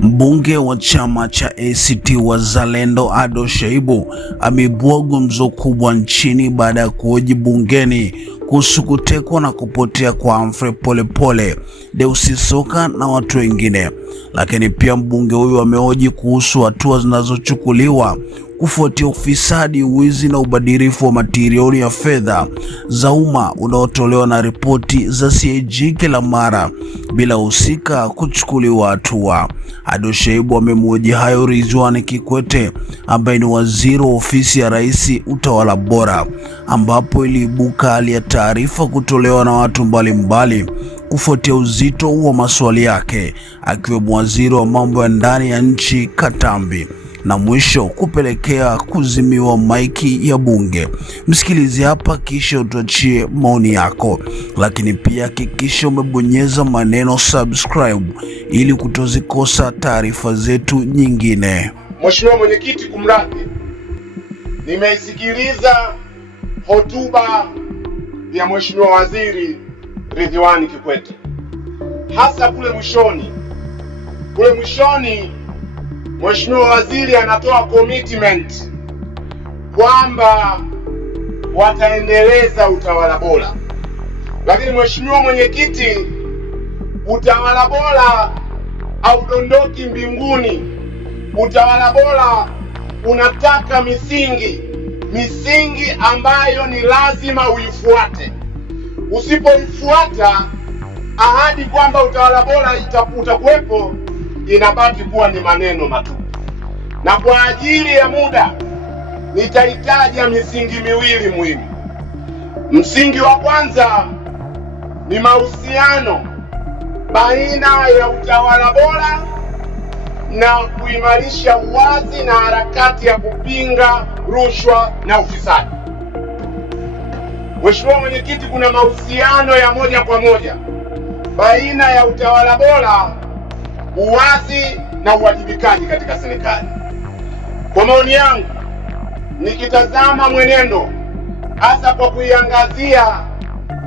Mbunge wa chama cha ACT Wazalendo Ado Shaibu ameibua gumzo kubwa nchini baada ya kuhoji bungeni kuhusu kutekwa na kupotea kwa Humphrey Polepole, Deusi Soka na watu wengine. Lakini pia mbunge huyu amehoji kuhusu hatua zinazochukuliwa kufuatia ufisadi, wizi na ubadhirifu wa matirioni ya fedha za umma unaotolewa na ripoti za CAG kila mara bila husika kuchukuliwa hatua. Ado Shaibu amemhoji hayo Ridhiwani Kikwete ambaye ni waziri wa ofisi ya Rais utawala bora, ambapo iliibuka hali ya taarifa kutolewa na watu mbalimbali kufuatia uzito wa maswali yake, akiwemo waziri wa mambo ya ndani ya nchi Katambi, na mwisho kupelekea kuzimiwa maiki ya bunge. Msikilize hapa kisha utuachie maoni yako, lakini pia hakikisha umebonyeza maneno subscribe ili kutozikosa taarifa zetu nyingine. Mheshimiwa Mwenyekiti, kumradhi, nimeisikiliza hotuba ya Mheshimiwa Waziri Ridhiwani Kikwete, hasa kule mwishoni. Mheshimiwa Waziri anatoa commitment kwamba wataendeleza utawala bora. Lakini Mheshimiwa Mwenyekiti, utawala bora haudondoki mbinguni. Utawala bora unataka misingi ambayo ni lazima uifuate. Usipoifuata, ahadi kwamba utawala bora utakuwepo inabaki kuwa ni maneno matupu. Na kwa ajili ya muda nitahitaja misingi miwili muhimu. Msingi wa kwanza ni mahusiano baina ya utawala bora na kuimarisha uwazi na harakati ya kupinga rushwa na ufisadi. Mheshimiwa Mwenyekiti, kuna mahusiano ya moja kwa moja baina ya utawala bora, uwazi na uwajibikaji katika serikali. Kwa maoni yangu, nikitazama mwenendo hasa kwa kuiangazia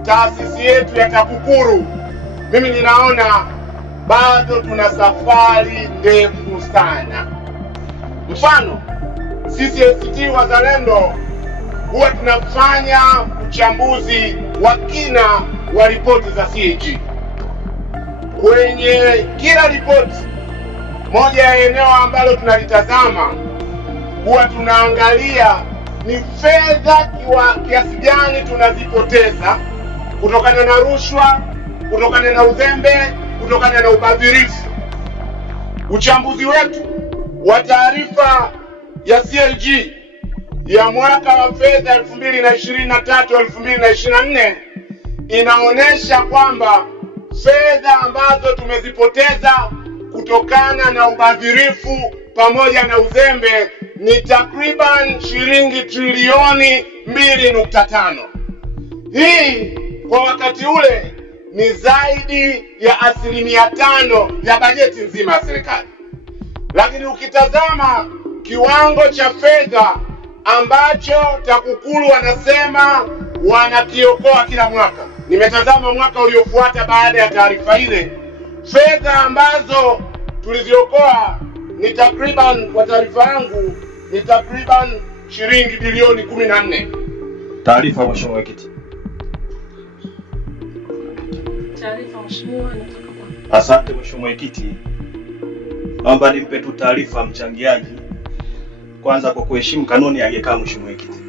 taasisi yetu ya TAKUKURU, mimi ninaona bado tuna safari ndefu sana. Mfano, sisi ACT Wazalendo huwa tunafanya uchambuzi wa kina wa ripoti za CAG. Kwenye kila ripoti, moja ya eneo ambalo tunalitazama huwa tunaangalia ni fedha kiasi gani tunazipoteza kutokana na rushwa, kutokana na uzembe, kutokana na ubadhirifu. Uchambuzi wetu wa taarifa ya CAG ya mwaka wa fedha 2023-2024 inaonyesha kwamba fedha ambazo tumezipoteza kutokana na ubadhirifu pamoja na uzembe ni takriban shilingi trilioni 2.5. Hii kwa wakati ule ni zaidi ya 5% ya bajeti nzima ya serikali. Lakini ukitazama kiwango cha fedha ambacho TAKUKURU wanasema wanakiokoa kila mwaka, nimetazama mwaka uliofuata baada ya taarifa ile, fedha ambazo tuliziokoa ni takriban, kwa taarifa yangu, ni takriban shilingi bilioni 14. Taarifa Mheshimiwa Mwenyekiti. Taarifa Mheshimiwa. Asante Mheshimiwa Mwenyekiti. Naomba nimpe tu taarifa mchangiaji. Kwanza kwa kuheshimu kanuni angekaa Mheshimiwa Mwenyekiti.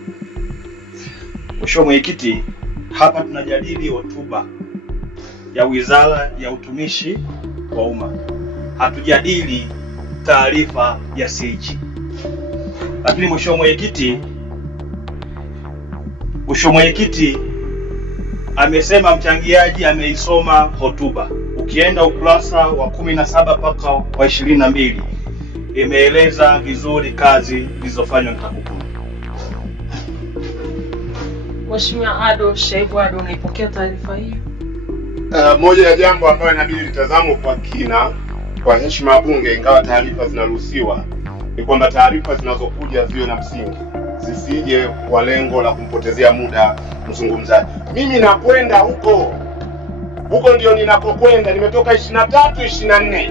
Mheshimiwa Mwenyekiti, hapa tunajadili hotuba ya Wizara ya Utumishi wa Umma. Hatujadili taarifa ya CAG. Lakini Mheshimiwa Mwenyekiti amesema mchangiaji ameisoma hotuba. Ukienda ukurasa wa 17 mpaka wa 22 imeeleza vizuri kazi zilizofanywa na TAKUKURU. Mheshimiwa Ado Shaibu, unaipokea taarifa hii? Moja ya jambo ambayo inabidi litazamwe kwa kina kwa heshima ya bunge, ingawa taarifa zinaruhusiwa, ni kwamba taarifa zinazokuja ziwe na msingi. zisije kwa lengo la kumpotezea muda mzungumzaji. Mimi nakwenda huko ndio ninakokwenda. Nimetoka 23, 24.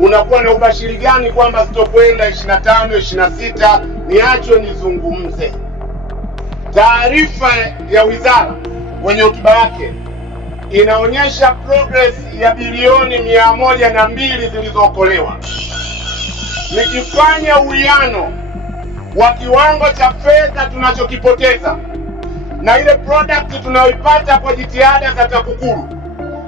Unakuwa na ubashiri gani kwamba sitokwenda 25, 26? Niachwe nizungumze. Taarifa ya wizara kwenye hotuba yake inaonyesha progress ya bilioni 102 zilizookolewa. Nikifanya uwiano wa kiwango cha fedha tunachokipoteza na ile product tunayoipata kwa jitihada za TAKUKURU,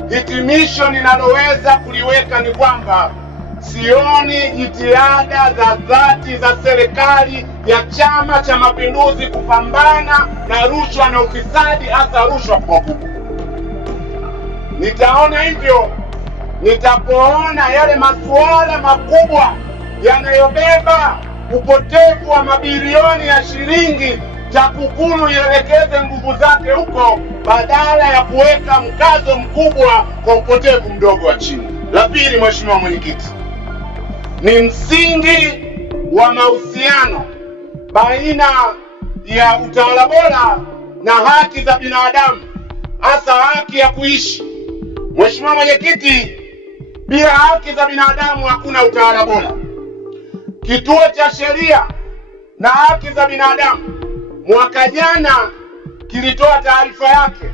hitimisho ninaloweza kuliweka ni kwamba sioni jitihada za dhati za serikali ya Chama cha Mapinduzi kupambana na rushwa na ufisadi, hasa rushwa kubwa. Nitaona hivyo nitapoona yale masuala makubwa yanayobeba upotevu wa mabilioni ya shilingi TAKUKURU ielekeze nguvu zake huko badala ya kuweka mkazo mkubwa kwa upotevu mdogo wa chini. La pili, Mheshimiwa Mwenyekiti, ni msingi wa mahusiano baina ya utawala bora na haki za binadamu, hasa haki ya kuishi. Mheshimiwa Mwenyekiti, bila haki za binadamu hakuna utawala bora. Kituo cha Sheria na Haki za Binadamu mwaka jana kilitoa taarifa yake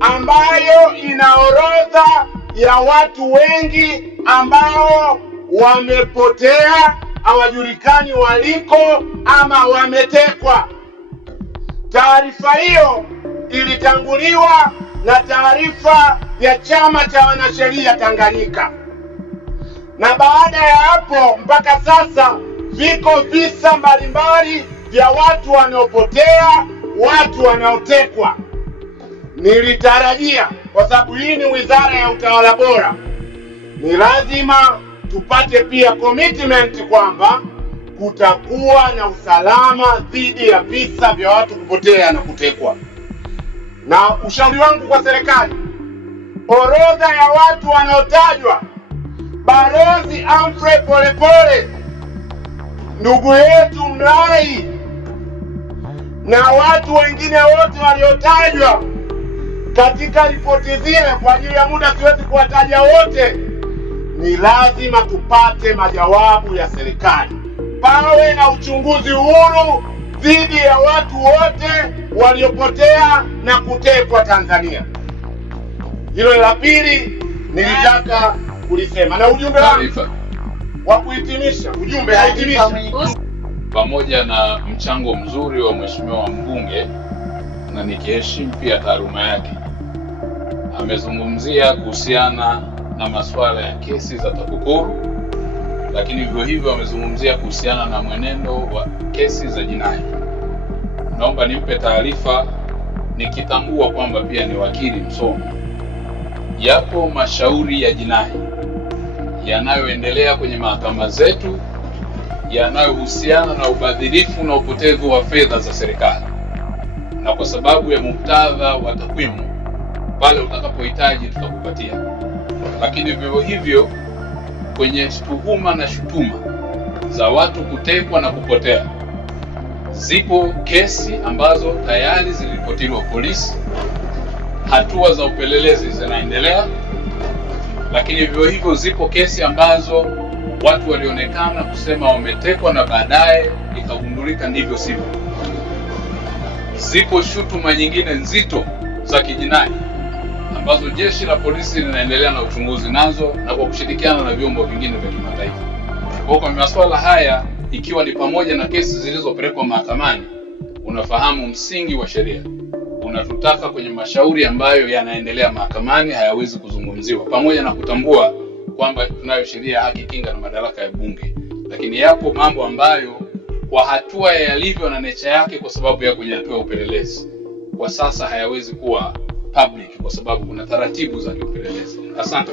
ambayo ina orodha ya watu wengi ambao wamepotea, hawajulikani waliko ama wametekwa. Taarifa hiyo ilitanguliwa na taarifa ya Chama cha Wanasheria Tanganyika, na baada ya hapo mpaka sasa viko visa mbalimbali vya watu wanaopotea, watu wanaotekwa. Nilitarajia, kwa sababu hii ni wizara ya utawala bora, ni lazima tupate pia commitment kwamba kutakuwa na usalama dhidi ya visa vya watu kupotea na kutekwa. Na ushauri wangu kwa serikali, orodha ya watu wanaotajwa, Balozi Humphrey Polepole, ndugu yetu Mlai na watu wengine wote waliotajwa katika ripoti zile, kwa ajili ya muda siwezi kuwataja wote, ni lazima tupate majawabu ya serikali. Pawe na uchunguzi huru dhidi ya watu wote waliopotea na kutekwa Tanzania. Hilo la pili nilitaka kulisema, na ujumbe wangu wa kuhitimisha, ujumbe hitimisha, pamoja na mchango mzuri wa mheshimiwa mbunge, na nikiheshimu pia taaluma yake, amezungumzia kuhusiana na masuala ya kesi za TAKUKURU, lakini vivyo hivyo amezungumzia kuhusiana na mwenendo wa kesi za jinai. Naomba nimpe taarifa, nikitambua kwamba pia ni wakili msomi. Yapo mashauri ya jinai yanayoendelea kwenye mahakama zetu yanayohusiana na ubadhirifu na upotevu wa fedha za serikali, na kwa sababu ya muktadha wa takwimu, pale utakapohitaji tutakupatia. Lakini vivyo hivyo kwenye tuhuma na shutuma za watu kutekwa na kupotea, zipo kesi ambazo tayari ziliripotiwa polisi, hatua za upelelezi zinaendelea. Lakini vivyo hivyo zipo kesi ambazo watu walionekana kusema wametekwa na baadaye ikagundulika ndivyo sivyo. Zipo shutuma nyingine nzito za kijinai ambazo jeshi la polisi linaendelea na uchunguzi nazo, na kwa kushirikiana na vyombo vingine vya kimataifa. Kwa masuala haya, ikiwa ni pamoja na kesi zilizopelekwa mahakamani, unafahamu msingi wa sheria unatutaka kwenye mashauri ambayo yanaendelea mahakamani hayawezi kuzungumziwa, pamoja na kutambua kwamba tunayo sheria ya haki, kinga na madaraka ya bunge. Lakini yapo mambo ambayo kwa hatua yalivyo na nature yake, kwa sababu ya kwenye hatua ya upelelezi, kwa sasa hayawezi kuwa public kwa sababu kuna taratibu za kiupelelezi. Asante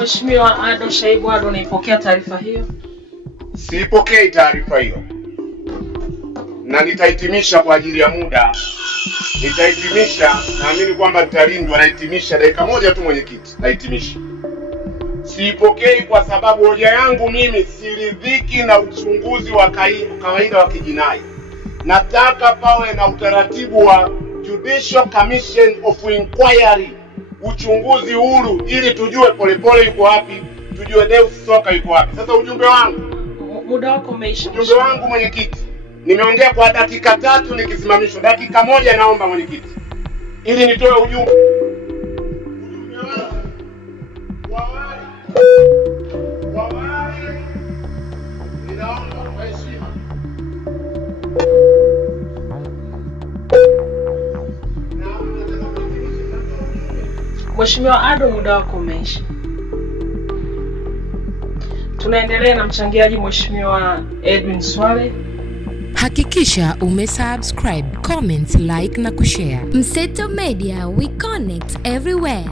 Mheshimiwa Ado Shaibu Ado, unaipokea taarifa hiyo? Sipokei taarifa hiyo, na nitahitimisha kwa ajili ya muda. Nitahitimisha, naamini kwamba nitalindwa. Nahitimisha dakika moja tu mwenyekiti, nahitimisha. siipokei kwa sababu hoja yangu mimi siridhiki na uchunguzi wa kawaida wa kijinai. Nataka pawe na utaratibu wa Judicial Commission of Inquiry, uchunguzi huru, ili tujue Polepole yuko wapi, tujue Deus Soka yuko wapi. Sasa ujumbe wangu, muda wako umeisha. Ujumbe wangu mwenyekiti, nimeongea kwa dakika 3 nikisimamishwa. Dakika 1 naomba mwenyekiti, ili nitoe ujumbe. Ujumbe wangu kwa wale ninaomba kwa heshima. Mheshimiwa Ado, muda wako umeisha. Tunaendelea na mchangiaji Mheshimiwa Edwin Swale. Hakikisha umesubscribe, comment, like na kushare. Mseto Media, we connect everywhere.